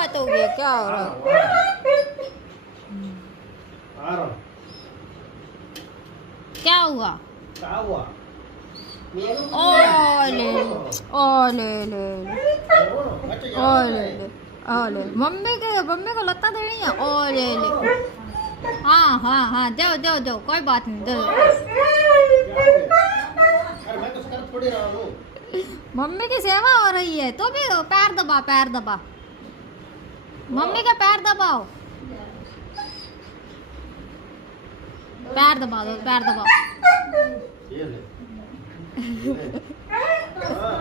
बात हो गई? क्या हो रहा है? आ रहा हूँ। क्या हुआ? क्या हुआ? ओ ले ओ ले ले ओ ले ले ओ ले मम्मी को लगता देनी है। ओ ले ले। हाँ हाँ हाँ, जाओ जाओ जाओ, कोई बात नहीं, जाओ। अरे मैं कुछ कर थोड़ी रहा हूँ। मम्मी की सेवा हो रही है तो भी पैर दबा, पैर दबा। मम्मी का पैर दबाओ, पैर दबा दो, पैर दबाओ। ये ले। हाँ।